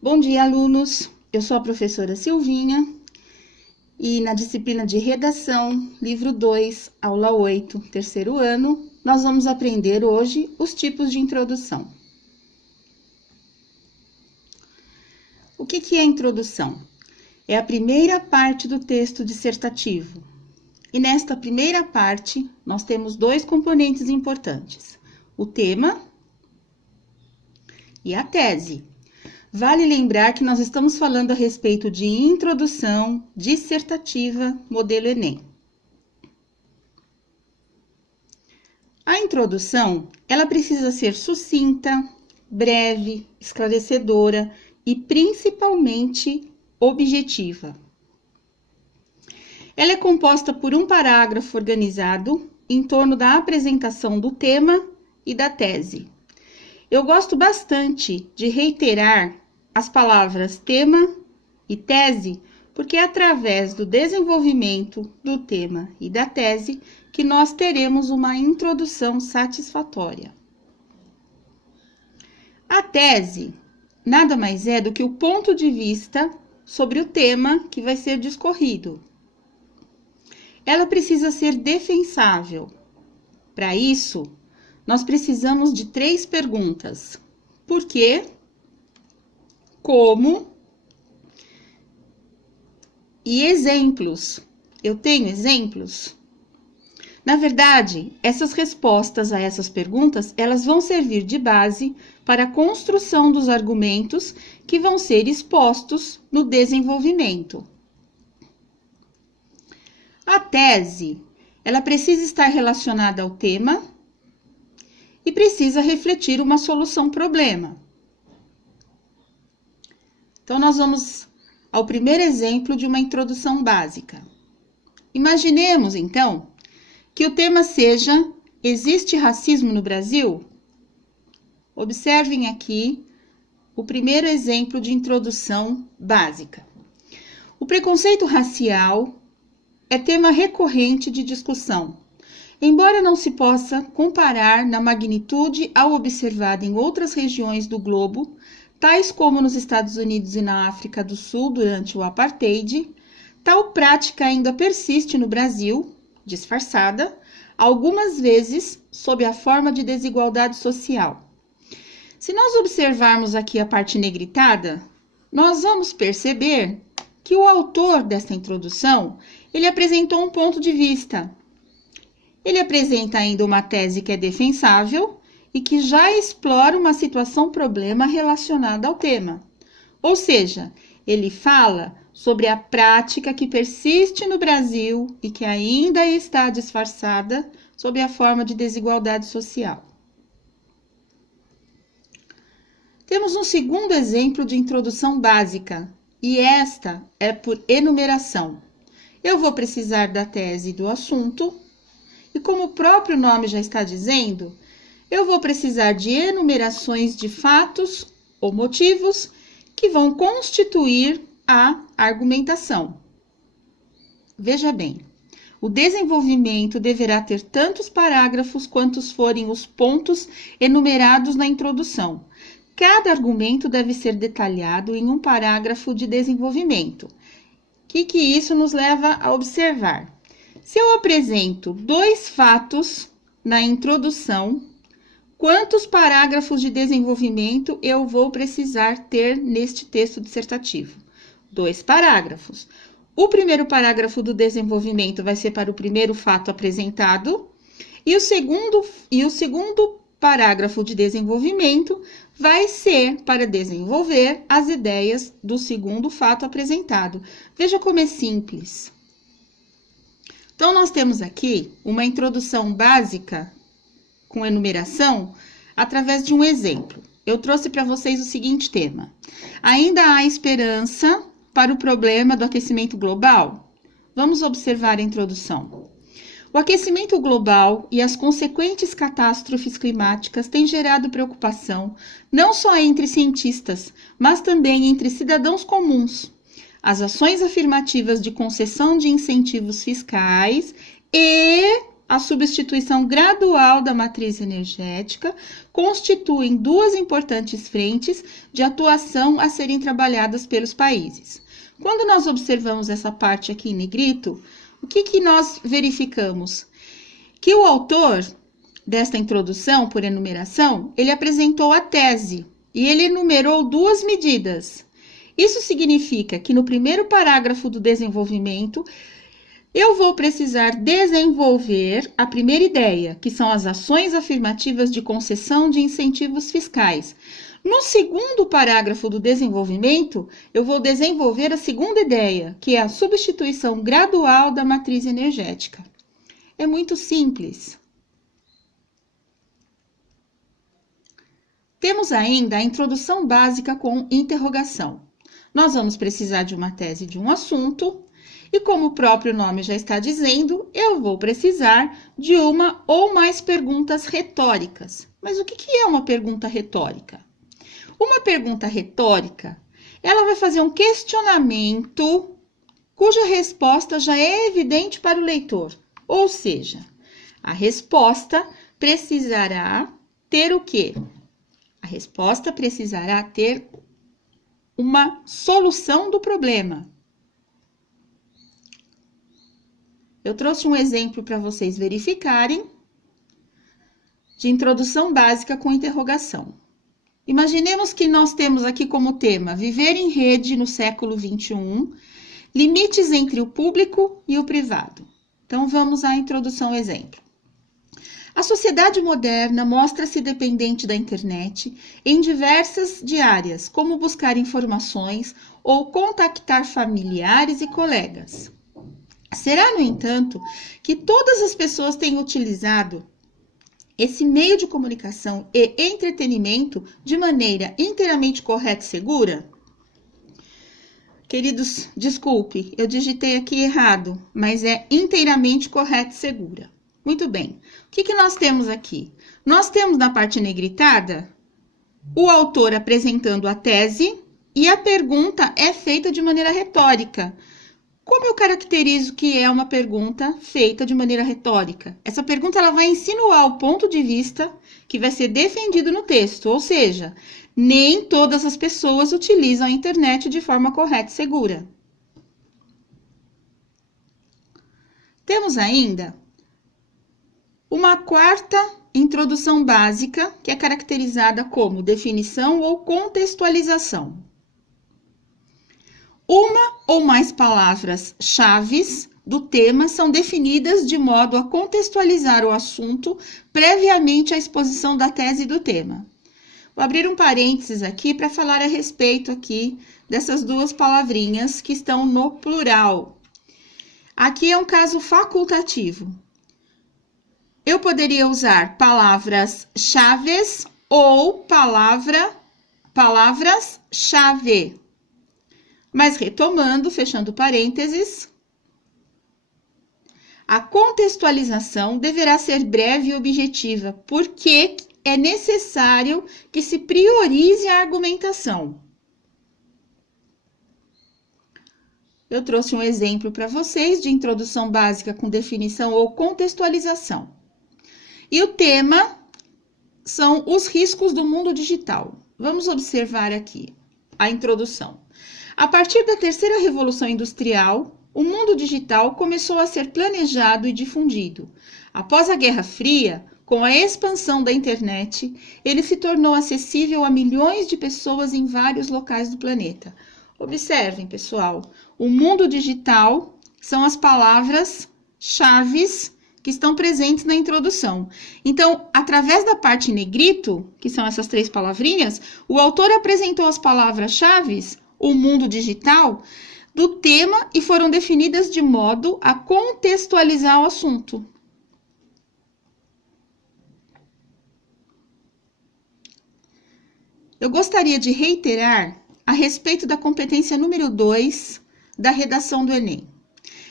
Bom dia, alunos! Eu sou a professora Silvinha e na disciplina de Redação, livro 2, aula 8, terceiro ano, nós vamos aprender hoje os tipos de introdução. O que é introdução? É a primeira parte do texto dissertativo. E nesta primeira parte, nós temos dois componentes importantes: o tema e a tese. Vale lembrar que nós estamos falando a respeito de introdução dissertativa, modelo Enem. A introdução, ela precisa ser sucinta, breve, esclarecedora e principalmente objetiva. Ela é composta por um parágrafo organizado em torno da apresentação do tema e da tese. Eu gosto bastante de reiterar as palavras tema e tese, porque é através do desenvolvimento do tema e da tese que nós teremos uma introdução satisfatória. A tese nada mais é do que o ponto de vista sobre o tema que vai ser discorrido. Ela precisa ser defensável. Para isso, nós precisamos de 3 perguntas: por quê, como e exemplos. Eu tenho exemplos? Na verdade, essas respostas a essas perguntas, elas vão servir de base para a construção dos argumentos que vão ser expostos no desenvolvimento. A tese, ela precisa estar relacionada ao tema e precisa refletir uma solução-problema. Então, nós vamos ao primeiro exemplo de uma introdução básica. Imaginemos, então, que o tema seja: existe racismo no Brasil? Observem aqui o primeiro exemplo de introdução básica. O preconceito racial é tema recorrente de discussão. Embora não se possa comparar na magnitude ao observado em outras regiões do globo, tais como nos Estados Unidos e na África do Sul durante o apartheid, tal prática ainda persiste no Brasil, disfarçada, algumas vezes sob a forma de desigualdade social. Se nós observarmos aqui a parte negritada, nós vamos perceber que o autor desta introdução, ele apresentou um ponto de vista. Ele apresenta ainda uma tese que é defensável e que já explora uma situação-problema relacionada ao tema. Ou seja, ele fala sobre a prática que persiste no Brasil e que ainda está disfarçada sob a forma de desigualdade social. Temos um segundo exemplo de introdução básica, e esta é por enumeração. Eu vou precisar da tese e do assunto, e como o próprio nome já está dizendo, eu vou precisar de enumerações de fatos ou motivos que vão constituir a argumentação. Veja bem, o desenvolvimento deverá ter tantos parágrafos quantos forem os pontos enumerados na introdução. Cada argumento deve ser detalhado em um parágrafo de desenvolvimento. O que isso nos leva a observar? Se eu apresento 2 fatos na introdução, quantos parágrafos de desenvolvimento eu vou precisar ter neste texto dissertativo? 2 parágrafos. O primeiro parágrafo do desenvolvimento vai ser para o primeiro fato apresentado, e o segundo parágrafo de desenvolvimento vai ser para desenvolver as ideias do segundo fato apresentado. Veja como é simples. Então, nós temos aqui uma introdução básica com enumeração através de um exemplo. Eu trouxe para vocês o seguinte tema: ainda há esperança para o problema do aquecimento global? Vamos observar a introdução. O aquecimento global e as consequentes catástrofes climáticas têm gerado preocupação não só entre cientistas, mas também entre cidadãos comuns. As ações afirmativas de concessão de incentivos fiscais e a substituição gradual da matriz energética constituem duas importantes frentes de atuação a serem trabalhadas pelos países. Quando nós observamos essa parte aqui em negrito, o que nós verificamos? Que o autor desta introdução por enumeração, ele apresentou a tese e ele enumerou duas medidas. Isso significa que no primeiro parágrafo do desenvolvimento, eu vou precisar desenvolver a primeira ideia, que são as ações afirmativas de concessão de incentivos fiscais. No segundo parágrafo do desenvolvimento, eu vou desenvolver a segunda ideia, que é a substituição gradual da matriz energética. É muito simples. Temos ainda a introdução básica com interrogação. Nós vamos precisar de uma tese de um assunto e, como o próprio nome já está dizendo, eu vou precisar de uma ou mais perguntas retóricas. Mas o que é uma pergunta retórica? Uma pergunta retórica, ela vai fazer um questionamento cuja resposta já é evidente para o leitor. Ou seja, a resposta precisará ter o quê? A resposta precisará ter uma solução do problema. Eu trouxe um exemplo para vocês verificarem de introdução básica com interrogação. Imaginemos que nós temos aqui como tema viver em rede no século XXI, limites entre o público e o privado. Então, vamos à introdução exemplo. A sociedade moderna mostra-se dependente da internet em diversas áreas, como buscar informações ou contactar familiares e colegas. Será, no entanto, que todas as pessoas têm utilizado esse meio de comunicação e entretenimento de maneira inteiramente correta e segura? Queridos, desculpe, eu digitei aqui errado, mas é inteiramente correta e segura. Muito bem. O que nós temos aqui? Nós temos na parte negritada o autor apresentando a tese e a pergunta é feita de maneira retórica. Como eu caracterizo que é uma pergunta feita de maneira retórica? Essa pergunta ela vai insinuar o ponto de vista que vai ser defendido no texto, ou seja, nem todas as pessoas utilizam a internet de forma correta e segura. Temos ainda uma quarta introdução básica, que é caracterizada como definição ou contextualização. Uma ou mais palavras-chave do tema são definidas de modo a contextualizar o assunto previamente à exposição da tese do tema. Vou abrir um parênteses aqui para falar a respeito aqui dessas duas palavrinhas que estão no plural. Aqui é um caso facultativo. Eu poderia usar palavras-chaves ou palavras-chave. Mas retomando, fechando parênteses, a contextualização deverá ser breve e objetiva, porque é necessário que se priorize a argumentação. Eu trouxe um exemplo para vocês de introdução básica com definição ou contextualização. E o tema são os riscos do mundo digital. Vamos observar aqui a introdução. A partir da terceira revolução industrial, o mundo digital começou a ser planejado e difundido. Após a Guerra Fria, com a expansão da internet, ele se tornou acessível a milhões de pessoas em vários locais do planeta. Observem, pessoal, o mundo digital são as palavras-chave que estão presentes na introdução. Então, através da parte em negrito, que são essas três palavrinhas, o autor apresentou as palavras-chave, o mundo digital, do tema e foram definidas de modo a contextualizar o assunto. Eu gostaria de reiterar a respeito da competência número 2 da redação do Enem.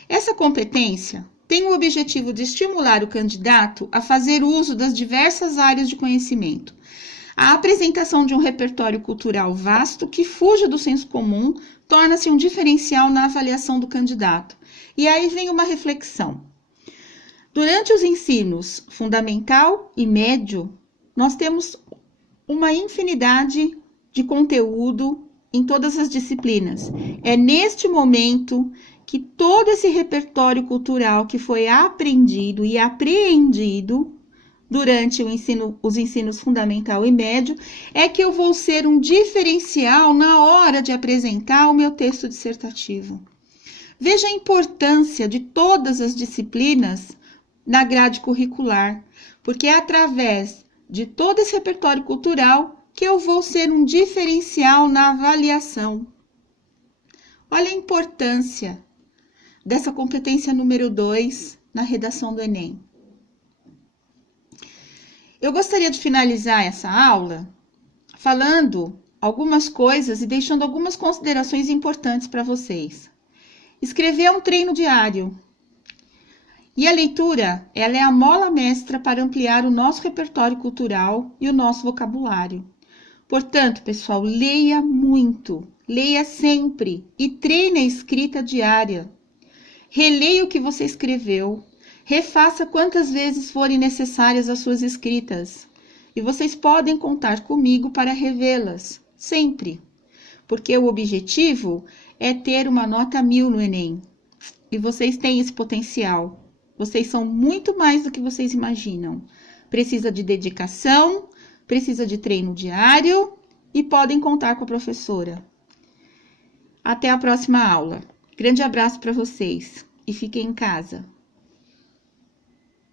Essa competência tem o objetivo de estimular o candidato a fazer uso das diversas áreas de conhecimento. A apresentação de um repertório cultural vasto que fuja do senso comum torna-se um diferencial na avaliação do candidato. E aí vem uma reflexão. Durante os ensinos fundamental e médio, nós temos uma infinidade de conteúdo em todas as disciplinas. É neste momento que todo esse repertório cultural que foi aprendido e apreendido durante os ensinos fundamental e médio, é que eu vou ser um diferencial na hora de apresentar o meu texto dissertativo. Veja a importância de todas as disciplinas na grade curricular, porque é através de todo esse repertório cultural que eu vou ser um diferencial na avaliação. Olha a importância dessa competência número 2 na redação do Enem. Eu gostaria de finalizar essa aula falando algumas coisas e deixando algumas considerações importantes para vocês. Escrever é um treino diário. E a leitura, ela é a mola mestra para ampliar o nosso repertório cultural e o nosso vocabulário. Portanto, pessoal, leia muito, leia sempre e treine a escrita diária. Releia o que você escreveu, refaça quantas vezes forem necessárias as suas escritas. E vocês podem contar comigo para revê-las, sempre. Porque o objetivo é ter uma nota 1000 no Enem. E vocês têm esse potencial. Vocês são muito mais do que vocês imaginam. Precisa de dedicação, precisa de treino diário e podem contar com a professora. Até a próxima aula. Grande abraço para vocês e fiquem em casa.